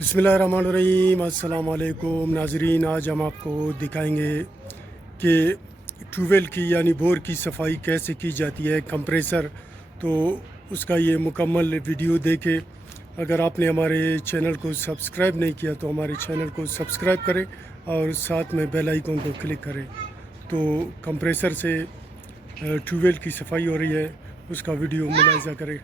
बिस्मिल्लाहिर्रहमानिर्रहीम। अस्सलाम वालेकुम नाजरीन, आज हम आपको दिखाएंगे कि ट्यूबवेल की यानी बोर की सफाई कैसे की जाती है कंप्रेसर। तो उसका ये मुकम्मल वीडियो देखे। अगर आपने हमारे चैनल को सब्सक्राइब नहीं किया तो हमारे चैनल को सब्सक्राइब करें और साथ में बेल आइकन को क्लिक करें। तो कंप्रेसर से ट्यूबवेल की सफाई हो रही है, उसका वीडियो मुलाहिजा करें।